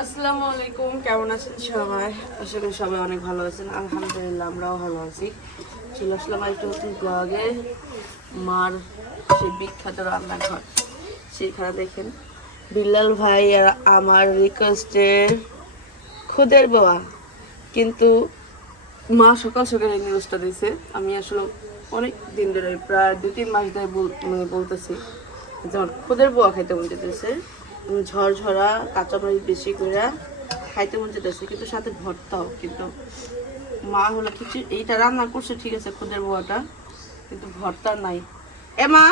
আসসালামু আলাইকুম, কেমন আছেন সবাই? আশা করি সবাই অনেক ভালো আছেন। আলহামদুলিল্লাহ আমরাও ভালো আছি। চলে আসলাম একটা নতুন ব্লগে। মার সেই বিখ্যাত রান্নাঘর, সেইখানে দেখেন বিল্লাল ভাই আর আমার রিকোয়েস্টে খুদের বাবা, কিন্তু মা সকাল সকাল এই নিউজটা দিয়েছে। আমি আসলে অনেক দিন ধরে প্রায় 2-3 মাস ধরে বলতেছি যে আমার খুদের বোয়া খাইতে মন যেতেছে, ঝরঝরা কাঁচামরিচ বেশি করে খাইতে মন যেতেছে, কিন্তু সাথে ভর্তাও। কিন্তু মা হলো কিছু এইটা রান্না করছে ঠিক আছে খুদের বোয়াটা, কিন্তু ভর্তা নাই। এ মা,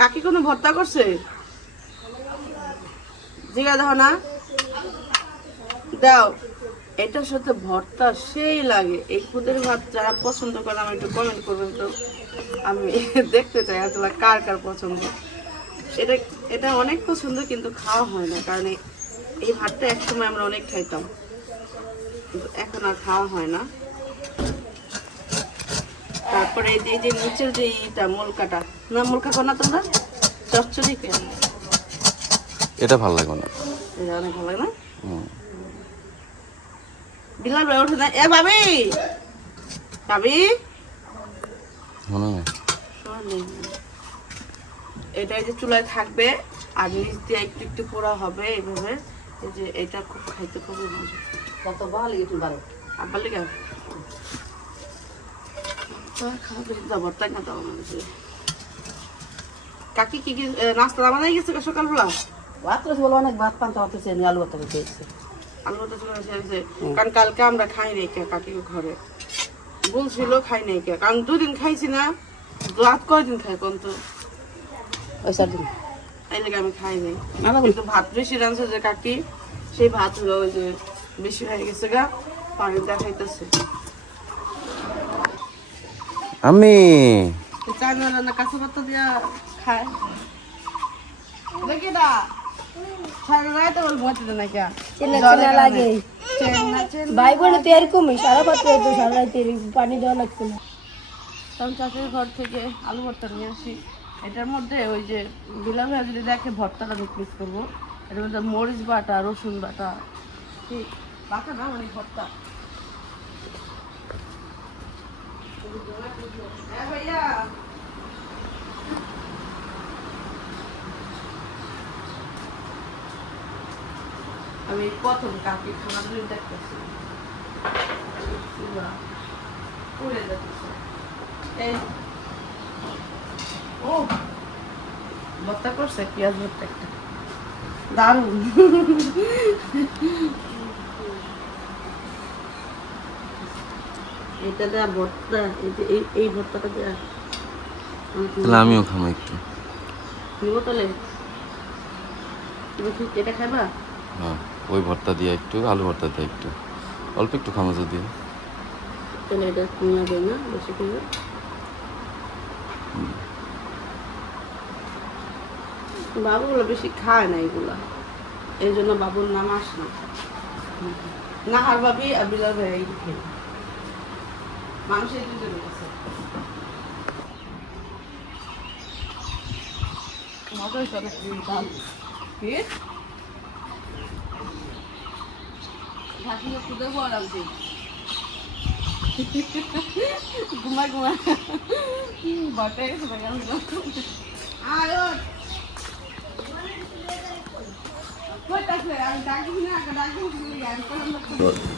কাকি কোনো ভর্তা করছে? জিগা দাও না, দাও। এটার সাথে ভর্তা সেই লাগে। এই খুদের ভাত যারা পছন্দ করে আমি একটু কমেন্ট করবেন তো, আমি দেখতে চাই আসলে কার কার পছন্দ। এটা এটা অনেক পছন্দ, কিন্তু খাওয়া হয় না, কারণ এই ভাতটা একসময় আমরা অনেক খাইতাম, কিন্তু এখন আর খাওয়া হয় না। তারপরে এই যে নিচের যে ইটা মোলকাটা, না মোলকা কো না তোমরা চচ্চড়ি কেন? এটা ভালো লাগে না, এটা অনেক ভালো লাগে না। বিলাল ভাই ওঠে না। এ ভাবি, ভাবি এটা এই যে চুলায় থাকবে আর নিচ দিয়ে একটু একটু পোড়া হবে এইভাবে। এই যে এটা খুব খাইতে খুবই মজা। কত ভালো একটু ভালো আব্বার লেগে খাওয়া যাবো তাই না? দাও কাকি কি কি নাস্তা বানাই গেছে সকালবেলা? ভাত রয়েছে বলে অনেক ভাত পান্তা ভাত হয়েছে, আলু ভাত খেয়েছে। আলু ভাত হয়েছে, কারণ কালকে আমরা খাই নাই কে কাকি ঘরে বলছিল খাই নাই কে, কারণ 2 দিন খাইছি না। রাত কয়দিন খাই কোন তো ওই 4 দিন এই লেগে আমি খাই নাই। কিন্তু ভাত বেশি রাঁধছে যে কাকি, সেই ভাত হলো ওই যে বেশি হয়ে গেছে গা, পানি দেখাইতেছে। আমি চাইনা রান্না কাঁচা পাতা দিয়া খায় দেখি না। সারা রাত বল মতে না কে চেনা লাগে ভাই বোনে তো এরকমই, সারা পাত্রে তো সারা রাতে পানি দেওয়া লাগছে না। তখন চাষের ঘর থেকে আলু ভর্তা নিয়ে আসি। এটার মধ্যে ওই যে বিলাল ভাই যদি দেখে ভর্তাটা মিক্স করবো, এটার মধ্যে মরিচ বাটা, রসুন বাটা, ঠিক বাটা না মানে ভর্তা। ভাইয়া আমি প্রথম কাকি খানা ধরে দেখতেছি উড়ে যাচ্ছে। ও ভর্তা করছে, পেঁয়াজ ভর্তা একটা দারুণ। এটা দেয়া ভর্তা, এই ভর্তাটা দেয়া তাহলে আমিও খাবো একটু। নিব তাহলে। তুমি ঠিক এটা খাইবা? হ্যাঁ, ওই ভর্তা দিয়ে একটু, আলু ভর্তা দিয়ে একটু, অল্প একটু খামো যদি। তাহলে এটা নিয়ে দেয় না বেশি করে। বাবুগুলো বেশি খায় না এগুলা, এই জন্য বাবুর নাম আস না। নাহার ভাবি আর বিলাল ভাই এই খেয়ে মানুষের দুজনে গেছে। মজাই চলে কি ঘাসিয়ে খুদে বড় লাগছে। ঘুমায় ঘুমায় বটে গেছে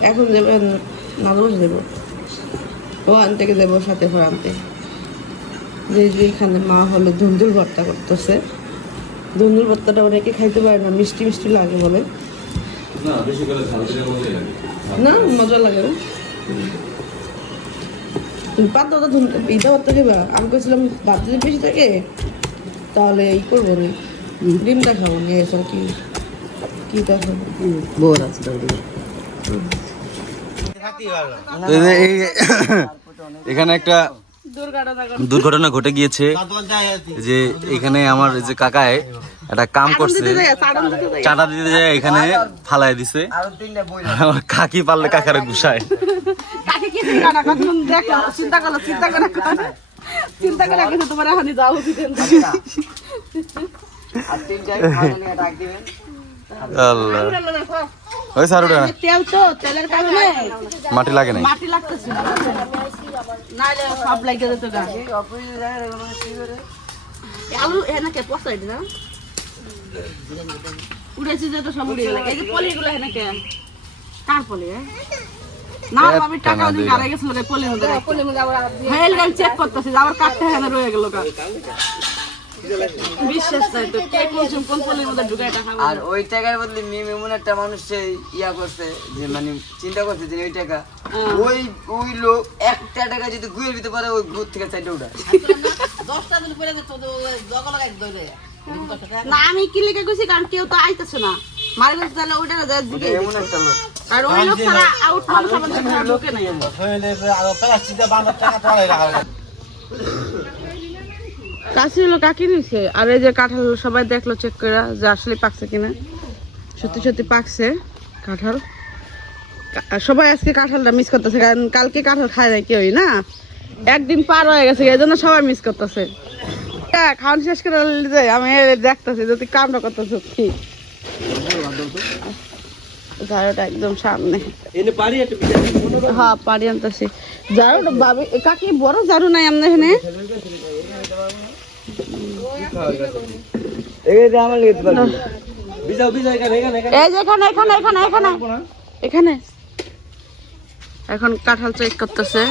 এখন যাবেন নাদুস দেব, ও আনতে দেবো সাথে করে আনতে। যে এখানে মা হলো ধুন্দুল ভর্তা করতেছে। ধুন্দুল ভর্তাটা অনেকে খাইতে পারে না, মিষ্টি মিষ্টি লাগে বলে না, মজা লাগে না। তুমি পাত ইটা ভর্তা খেবা? আমি বলছিলাম ভাত যদি বেশি থাকে তাহলে এই করবো নি, ডিমটা খাবো নি। এসব কি কিটা খাবো বোর আছে এখানে একটা দুর্ঘটনা ঘটে গিয়েছে, যে এখানে আমার যে কাকায় একটা কাম করছে, চাটা দিতে যায় এখানে ফালাই দিছে। আমার কাকি পারলে কাকারে গুছায়। কাকে কি দেখো, চিন্তা করে গেছে তোমার এখনই যাওয়া উচিত। আল্লাহ, ওই সারুটা তেল তো, তেলের কারণে মাটি লাগে নাই। মাটি লাগতেছে, নাহলে সব লাগে যেত গা। আলু এনেকে পচাই দিনা উড়েছে যে তো সব উড়ে গেল। এই যে পলিগুলো এনেকে কার পলি? না আমি টাকা দিয়ে গাড়ি গেছিল রে পলির মধ্যে। হেল গাল চেক করতেছি, আবার কাটতে হেনে রয়ে গেল গা। বিশ্বাস নাই তো কে কোন পলির মধ্যে ঢুকায় টাকা। আর ওই টাকার বদলে এমন একটা মানুষ ইয়া করছে যে মানে চিন্তা করছে যে ওই টাকা ওই লোক একটা টাকা যদি গুয়ে দিতে পারে ওই গুড় থেকে চাইতে উঠা 10টা দিন পরে তো জগ লাগাই দইলে না আমি কি লিখে কইছি কারণ কেউ তো আইতাছে না মারবে তাহলে ওইটা না যায় দিকে এমন একটা লোক আর ওই লোক সারা আউট মাল সব ঢোকে নাই কাশি হলো কাকি নিছে। আর এই যে কাঁঠাল সবাই দেখলো চেক করে যে আসলে পাকছে কিনা। সত্যি সত্যি পাকছে কাঁঠাল। সবাই আজকে কাঁঠালটা মিস করতেছে কারণ কালকে কাঁঠাল খায় নাই কেউই না, একদিন পার হয়ে গেছে এই জন্য সবাই মিস করতেছে। খাওয়ান শেষ করে আমি দেখতেছি যদি কামটা করতেছ কি ঝাড়ুটা একদম সামনে। হ্যাঁ পারি আনতেছি ঝাড়ুটা ভাবি কাকি বড় ঝাড়ু নাই আমনে এখানে। এখানে এখন কাঁঠাল চেক করতেছে।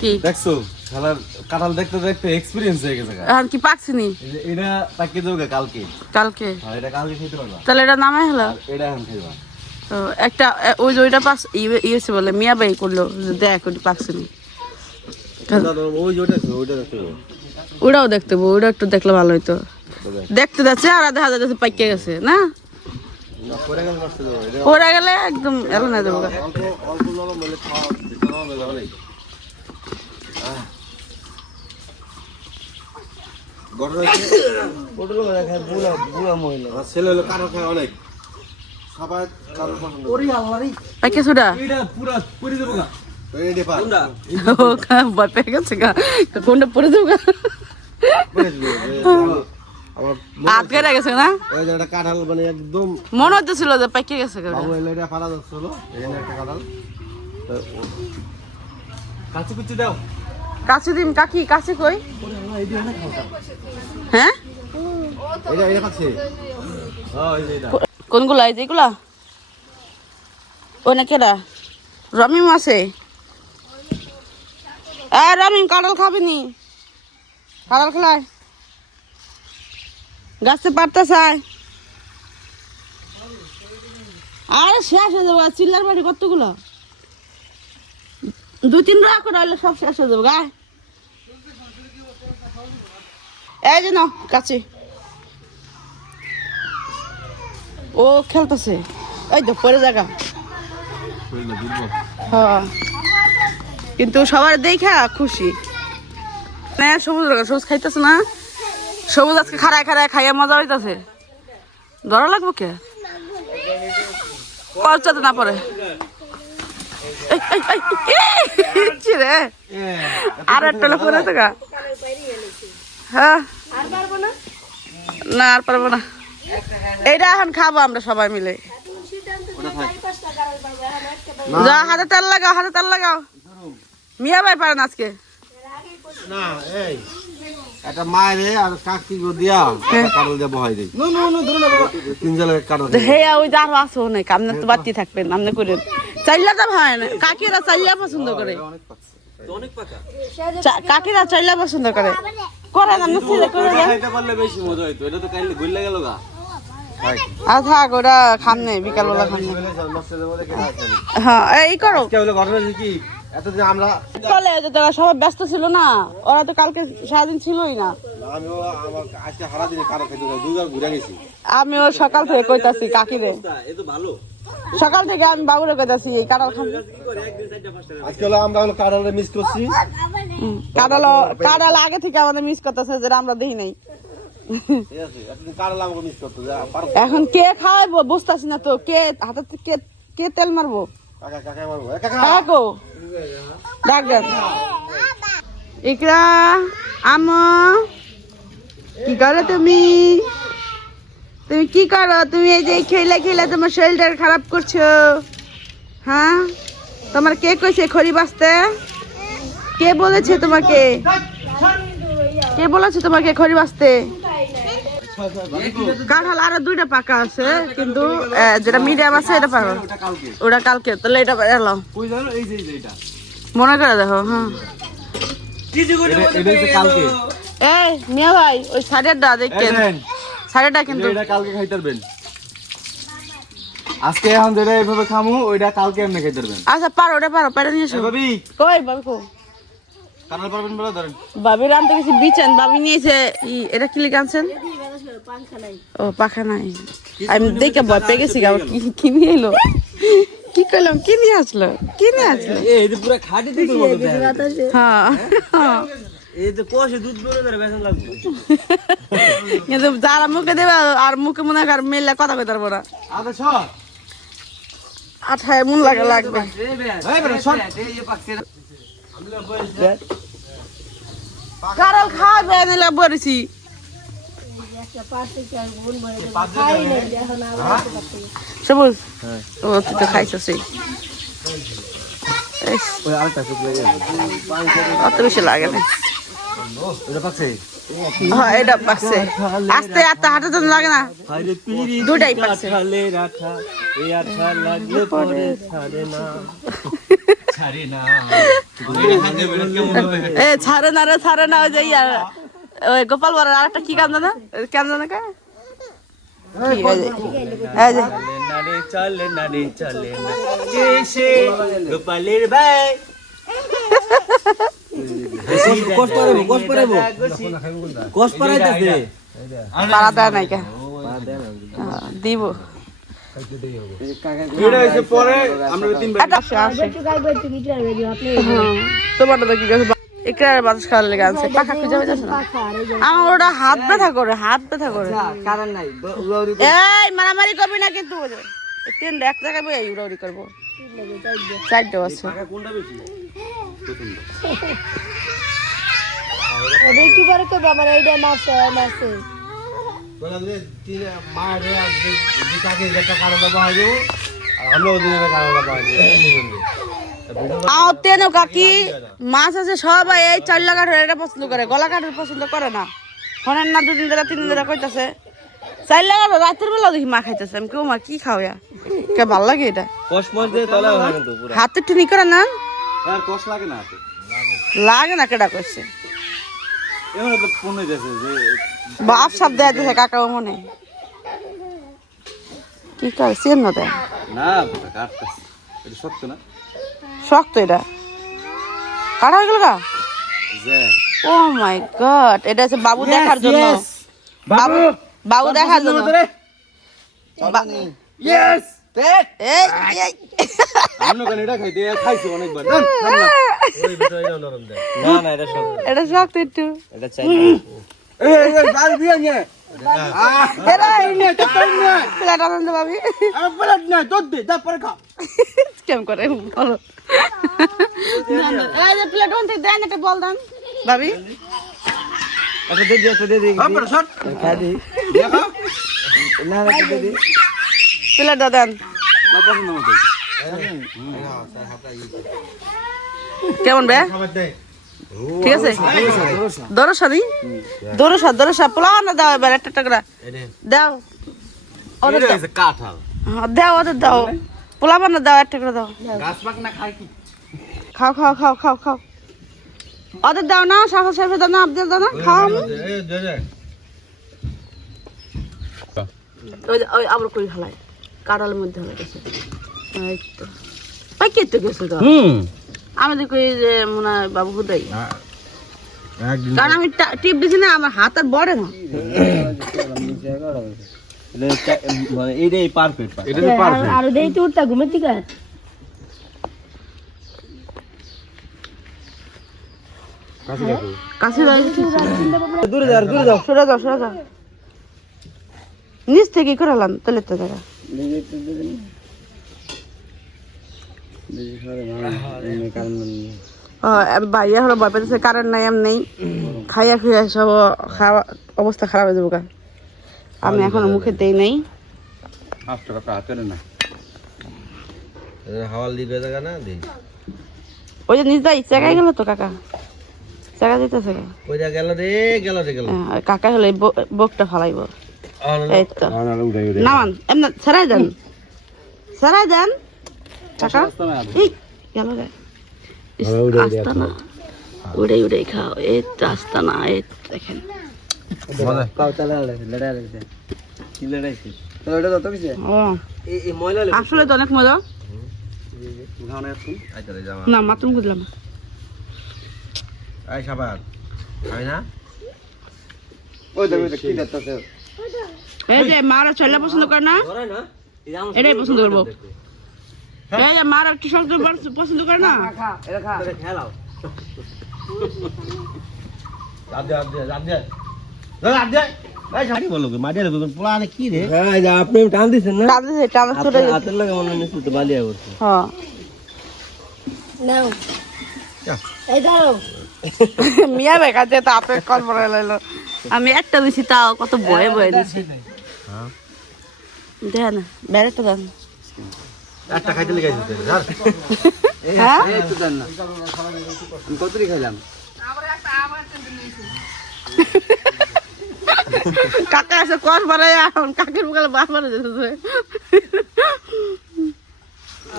কি দেখছো শালার কাঁঠাল দেখতে দেখতে এক্সপেরিয়েন্স হয়ে গেছে। এখন কি পাকছিনি? এটা পাকিয়ে দেবো কালকে। কালকে এটা কালকে খেতে পারবা, তাহলে এটা নামে হলো। এটা এখন খাইবা। তো একটা ওই যে ওইটা পাক ইয়েছে বলে মিয়া বাই করলো দেখ ওইটা পাকছিনি। ওটাও দেখতে হবে, ওটা একটু দেখলে ভালো হইতো। দেখতে যাচ্ছে আর দেখা যাচ্ছে পাকিয়ে গেছে না, পড়ে গেলে একদম এলো না দেবো। পাইকে সুডা ভয় পেয়ে গেছে গা, কোনটা পড়ে যাবো গা, হাত কেটে গেছে না। কাঁঠাল মানে একদম মনে হচ্ছিল যে পাইকে গেছে গা। কাছে কুচি দাও। কাছে দিন কাকি, কাছে কই? হ্যাঁ কোনগুলা? এই যেগুলা ওই না কেডা রমিম আছে। রমিম কাঁঠাল খাবি নি? কাঁঠাল খেলায় গাছে পারতে চায়। আরে শেষ হয়ে যাবো চিল্লার বাড়ি কতগুলো, 2-3 টাকা করে হলে সব শেষ হয়ে যাবো গায়ে। এই যে নাও কাছে। ও খেলতেছে এই তো পরে জায়গা। হ্যাঁ কিন্তু সবার দেখা খুশি না। সবুজ সবুজ খাইতেছে না, সবুজ আজকে খাড়ায় খাড়ায় খাইয়া মজা হইতেছে। ধরা লাগবো কে খরচাতে না পরে রে আর একটা লোক করে থাকা। হ্যাঁ না আর পারবো না, এইটা এখন খাবো আমরা সবাই মিলে। যা হাতে তেল লাগাও, হাতে তেল লাগাও। মিয়া ভাই পারেন আজকে না এই একটা মায়ের আর কাকি গো দিয়া কাঁঠাল দিয়ে বহাই দেই। তিন জায়গায় কাঁঠাল হে ওই যার আসো না আপনি তো বাতি থাকবেন আপনি করেন চাইলা তো ভাই না। কাকিরা চাইলা পছন্দ করে, কাকিরা চাইলা পছন্দ করে করেন আপনি সিলে করে দেন। খাইতে পারলে বেশি মজা হইতো। এটা তো কাইলে গইলা গেল গা। আর থাক ওটা খামনে বিকালবেলা খামনে। হ্যাঁ এই করো ঘটনা কি এতদিন আমরা চলে তারা সবাই ব্যস্ত ছিল না, ওরা তো কালকে সারাদিন ছিলই না। আমিও আমার আজকে সারাদিন কাঁঠাল খাইতে দুবার ঘুরে গেছি। আমিও সকাল থেকে কইতাছি কাকিরে সকাল থেকে আমি বাবুরে কইতাছি এই কাঁঠাল খাবো। আজকে হলো আমরা হলো কাঁঠালটা মিস করছি। কাঁঠাল আগে থেকে আমাদের মিস করতেছে, যেটা আমরা দেখি নাই। ঠিক আছে, এখন কাঁঠাল আমাকে মিস করতে পারো। এখন কে খাওয়াবো বুঝতেছি না তো, কে হাতে কে তেল মারবো? কাকা কাকা মারবো, কাকা কাকো ডাক দেন। ইকরা আমা কি করো তুমি? তুমি কি করো? তুমি এই যে খেলে খেলে তোমার শরীরটা খারাপ করছো। হ্যাঁ, তোমার কে কইছে খড়ি বাঁচতে? কে বলেছে তোমাকে? কে বলেছে তোমাকে খড়ি বাঁচতে? কাঁঠাল আরো 2টা পাকা আছে, কিন্তু যেটা মিডিয়াম আছে এটা পারো, ওটা কালকে। তাহলে এটা এলাম মনে করে দেখো। হ্যাঁ এই মিয়া ভাই, ওই সাইডেরটা দেখেন, সাইডেরটা কিন্তু কালকে খাইতে পারবেন। আজকে এখন যেটা এইভাবে খামু ওইটা কালকে এমনি খাইতে পারবেন। আচ্ছা পারো, ওটা পারো, পারো নিয়ে এসো। ভাবি কই বাবু কো? কাঁঠাল পারবেন বলে ধরেন। বাবির আনতে গেছি বিছান, বাবি নিয়েছে এটা কি লিখে আনছেন? ও পাখা নাই। আমি দেখে ভয় পেয়ে গেছি, কি নিয়ে এলো, কি করলাম, কি নিয়ে আসলো, কি নিয়ে আসলো? এই যে পুরো খাটি দিতে বলতে হ্যাঁ এই যে কোষে দুধ বের করে বেচন লাগবে। কিন্তু যারা মুখে দেবে আর মুখে মনে কর মেলে কথা কইতে পারবো না। আদা সর। আঠায় মন লাগবে। এই বেটা সর। কারল খাবে নিলে বলেছি সবুজ। ও তুই তো খাইছিস, ওই আরেকটা শুকনো অত বেশি লাগে না। ওটা পাচ্ছে। হ্যাঁ এটা পাকছে, আস্তে আস্তে হাঁটার জন্য লাগে না, দুটাই পাকছে। খালে রাখা এই আঠা লাগলে পরে ছাড়ে না। এ ছাড়ে না রে, ছাড়ে না। ওই যে ওই গোপাল বড় আরেকটা কি কাম জানা, কেন জানা কে? নারে চলে না কেসে গোপালের ভাই কোষ পারাইতেছে পাড়া দেয় নাই কে দিব। এটা এসে পরে আমরা তিন ভাই তোমারটা দেখি গেছে একটু বাতাস খাওয়ার লেগে আনছে, পাখা খুঁজে হয়ে যাচ্ছে না। আমার ওটা হাত ব্যথা করে, হাত ব্যথা করে। কারণ নাই এই মারামারি করবি না কিন্তু, তিনটা এক জায়গায় বই উড়াউড়ি করবো। 4টা আছে। কি করে করবো আমার এইটা মাসে মাসে বলা যে তিন মা রে আর যে কাকে যেটা কারণটা পাওয়া যাবে, আর আমরা ওদিনের কারণটা পাওয়া যাবে। আও তেনো কাকি মাছ আছে সবাই এই 4 লাগার এটা পছন্দ করে, গলা কাঠের পছন্দ করে না। হনেন না 2 দিন ধরে 3 দিন ধরে কইতাছে 4 লাগার রাতের বেলা দেখি মা খাইতেছে। আমি কেউ মা কি খাও কে ভাল লাগে এটা? কোষ মাছ দিয়ে তলা হয় কিন্তু পুরো হাতে টুনি করে না, আর কষ্ট লাগে না হাতে। লাগে না কেডা কইছে? এমন তো ফোন হইতাছে যে বাপ সব দেয় দিছে কাকা মনে কি করে সেন না দেয় না কাটতেছে। এটা শক্ত না? শক্ত এটা কাটা হয়ে গেল গা। যে ও মাই গড, এটা হচ্ছে বাবু দেখার জন্য। বাবু বাবু দেখার জন্য। ইয়েস এই এই আমরা কেন এটা খাইতে খাইছি অনেকবার। না না এটা সব এটা শক্ত একটু। এটা চাই এই বাল দিয়ে নে। এরা ইনে তো না প্লেট আনন্দ ভাবি। আর প্লেট না দুধ দে দা পরে খা। কেমন করে বলো? এই যে প্লেট ওন থেকে দেন একটা বল দেন ভাবি। একটা দে আমরা শট খা দি দেখা না না দে দি প্লেট দেন না পছন্দ মতো। কেমন বে? খাবার দে। ঠিক আছে দরসা দি দরসা পোলাও না দাও এবার একটা করে দাও। ওদের এটা দাও। হইছে কাঁঠাল। হ্যাঁ, দাও ওদের দাও, পোলাও না দাও একটা করে দাও। গাছ পাক না খায় কি? খাও খাও খাও খাও খাও ওদের দাও না, সাফা সাফে দাও না, আপনাদের দাও না, খাও। এই দে দে। ওই আবার কই হালাই কাঁড়ালের মধ্যে হালাই গেছে। এই তো পাইকে তো গেছে তো। আমি দেখি যে মনে হয় বাবু হুদাই, কারণ আমি টিপ দিছি না, আমার হাত আর বড়ে না। মানে এইটাই পারফেক্ট এটা তো পারফেক্ট আর দেই তো উঠতা ঘুমের থেকে কাছে রাখো কাছে বাইরে দূরে যাও সরে যাও নিচ থেকে করে হলাম তাহলে তো দেখা ভাইয়া হলো ভয় পেতেছে কারেন্ট নাই এমনি খাইয়া খুইয়া সব খাওয়া অবস্থা খারাপ হয়ে যাবো আমি এখনো মুখে দেই নাই হাওয়াল দিকে জায়গা না দেই ওই যে নিজ দাই জায়গায় গেল তো কাকা জায়গা দিতেছে কইরা গেল রে কাকা হলে বকটা ফালাইব এই তো নামান এমনি ছাড়াই দেন কাকা এই গেল রে আস্তা না উড়ে খাও এই তো আস্তা না এই দেখেন ও আসলে তো অনেক মজা না মাত্র বুঝলাম এই সাবাত খাই না এই যে মারা ছেলে পছন্দ করে না এটাই পছন্দ করবো এই যে মারা কৃষক পছন্দ করে না আপনি টান দিচ্ছেন না টান ছুটে গেছে হাতের লাগে মনে নিচ্ছে তো বালিয়া করছে হ্যাঁ নাও এই দাও মিয়া বেকাতে তো আপে কল পরে লইলো আমি একটা দিছি তাও কত ভয়ে দিছি দেন বেরেটা দেন একটা খাইতে লেগেছে হ্যাঁ একটু দেন না আমি কতরি খাইলাম কাকা এসে কল পরে এখন কাকের মুখে বারবার যেতেছে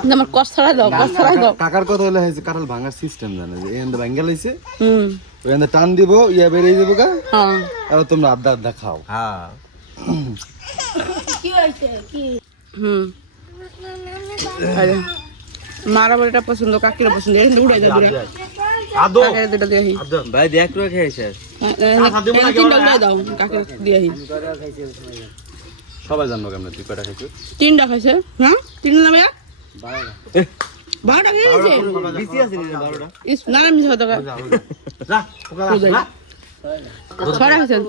আমার কষ্ট ছড়াই দাও কাকার কথা হলো হয়েছে কাঁঠাল ভাঙার সিস্টেম জানে যে এখান থেকে ভাঙ্গা লাইছে হুম ওখান থেকে টান দিব ইয়া বেরিয়ে যাবো গা হ্যাঁ আর তোমরা আড্ডা খাও হ্যাঁ কি হইছে কি হুম আরে মারা বড়টা পছন্দ কাকির পছন্দ এখানে উড়াই যাবে রে আদো কাকের দুটো দিয়ে ভাই দেখ করে খেয়েছে তিনটা উড়াই দাও কাকের দিয়ে সবাই জানবো কেমন তুই কয়টা খাইছিস তিনটা খাইছে হ্যাঁ তিনটা নামে 12টা খেয়েছে ইস না আমি হতো ছড়া খাইছেন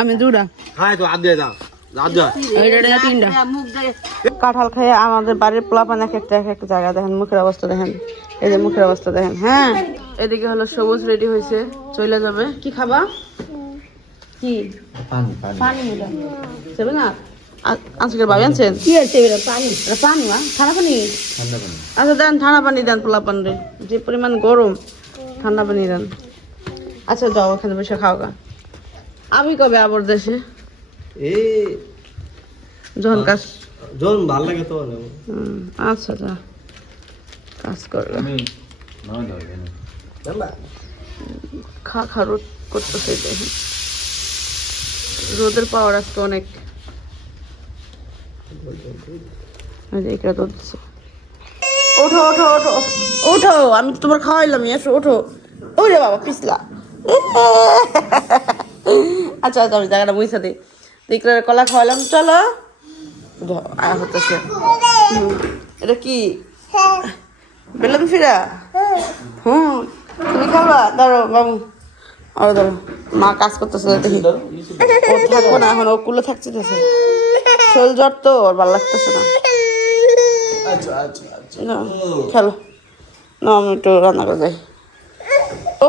আমি দুটা খাই তো আদে যাও কাঁঠাল খেয়ে আমাদের বাড়ির পোলাপান এক একটা জায়গা দেখেন মুখের অবস্থা দেখেন এই যে মুখের অবস্থা দেখেন হ্যাঁ এদিকে হলো সবুজ রেডি হয়েছে চলে যাবে কি খাবা কি পানি যাবে না আজকের ভাবি আনছেন কি হইছে এটা পানি এটা পানি মা ঠান্ডা পানি আচ্ছা দেন ঠান্ডা পানি দেন পোলাপান রে যে পরিমাণ গরম ঠান্ডা পানি দেন আচ্ছা যাও ওখানে বসে খাও গা আমি কবে আবার দেশে যখন কাজ যখন ভালো লাগে তো আচ্ছা যা কাজ করবে খা রোদ করতেছে দেখেন রোদের পাওয়ার আজকে অনেক ওঠো ওঠো ওঠো ওঠো আমি তো তোমার খাওয়াইলাম এসো ওঠো ওরে বাবা পিছলা আচ্ছা আচ্ছা আমি জায়গাটা বুঝতে দিই দিকরা কলা খাওয়ালাম চলো হতেছে এটা কি বেলুন ফিরা হুম তুমি খাবা ধরো বাবু আরো ধরো মা কাজ করতেছে দেখি ও থাকবো না এখন ও কুলে থাকছে শরীর জ্বর তো ওর ভালো লাগতেছে না খেলো না আমি একটু রান্না করে যাই ও